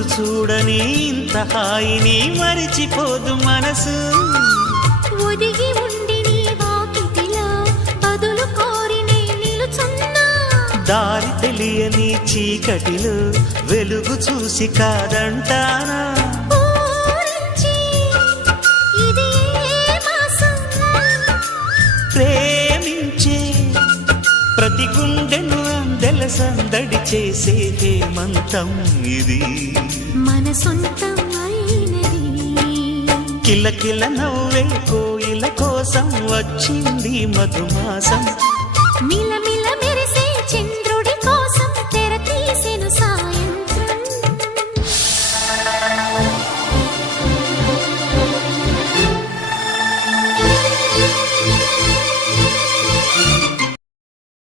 రోజు చూడని ఇంత హాయిని మరిచిపోదు మనసు. ఒదిగి ఉండి నీ వాకిటిలో బదులు కోరి నే నిలుచున్నా. దారి తెలియని చీకటిలో వెలుగు చూసి కాదంటానా. ఊరించి ఇది ఏ మాసం? ప్రేమించే ప్రతి గుండెను అందెల సందడి చేసే హేమంతం ఇది. మన సొంతం అయినది. కిలకిల నవ్వే కోయిల కోసం వచ్చింది మధుమాసం. మిలమిల